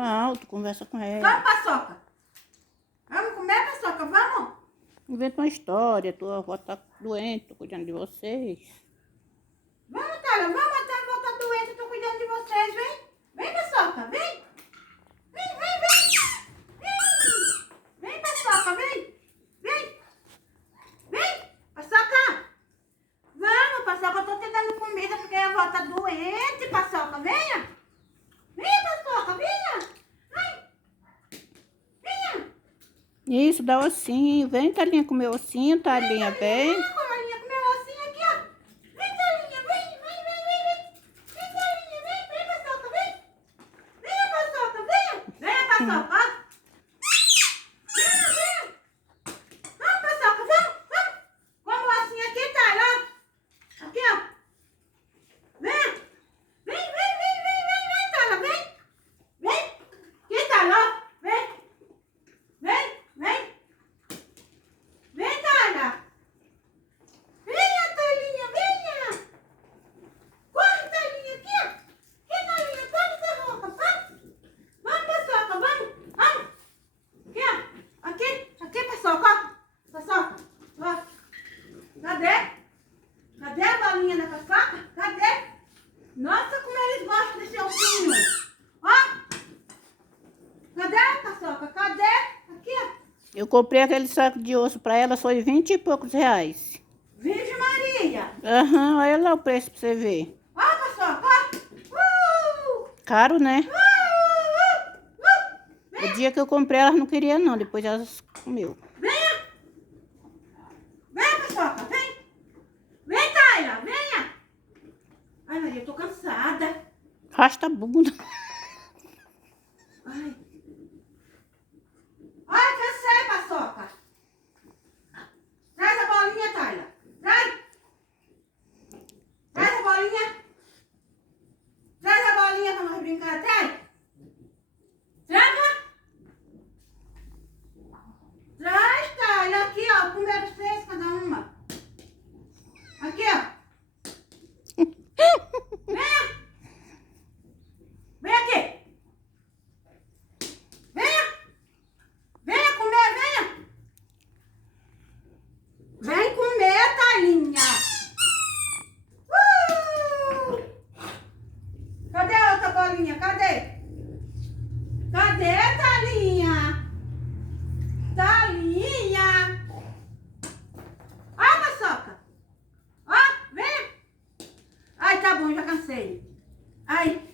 alto, conversa com ela. Vamos, Paçoca. Vamos comer, Paçoca, vamos? Inventa uma história, tua avó tá doente, tô cuidando de vocês. Vamos, Thalia, vamos, até a avó tá doente, eu tô cuidando de vocês, vem. Vem, Paçoca, vem. Vem, Paçoca, vem. Vem, Paçoca. Vamos, Paçoca, eu tô te dando comida porque a avó tá doente, Paçoca, venha. Venha, Paçoca, venha. Isso, dá ossinho. Vem, Thalinha, comer ossinho, Thalinha, vem. Comarinha, com meu ossinho aqui, ó. Vem, Thalinha, vem. Vem, Thalinha, vem, Paçoca, vem. Venha, Paçoca, venha. Venha, Paçoca, ó. Venha. Vamos, Paçoca, vamos. Come o ossinho aqui, Thalia, ó. Aqui, ó. Venha. Vem, Thalia, vem. Vem. Aqui, Thalia, ó. Vem. Vem, Thalia. Venha, Thalinha, venha. Corre, Thalinha, aqui, ó. Aqui, Thalinha, corre, Paçoca, vamos. Vamos, Paçoca, vamos. Aqui, ó. Aqui, Paçoca, ó. Paçoca, ó. Cadê a bolinha da Paçoca? Cadê? Nossa, como eles gostam desse ossinho. Ó. Cadê a Paçoca? Cadê? Aqui, ó. Eu comprei aquele saco de osso pra ela, foi 20 e poucos reais. Virgem Maria. Aham, olha lá o preço pra você ver. Ó, Paçoca, ó. Caro, né? Vem, O dia que eu comprei, elas não queriam não, depois elas comeu. venha. Vem, Paçoca, vem. Vem, Thalia, venha. Ai, Maria, eu tô cansada. Rasta a bunda. Ai. Ai, cansei, Paçoca. Traz a bolinha, Thalia. Traz. Traz a bolinha. Traz a bolinha pra nós brincar. Traz. Traz. Traz, Thalia. Aqui, ó. Comeram 6 cada uma. Aqui, ó. Venha. Vem aqui. Venha comer, venha. Vem comer, Thalinha. Cadê a outra bolinha? Cadê, Thalinha? Thalinha. Ó, Paçoca. Ó, vem. Ai, tá bom, já cansei. Ai.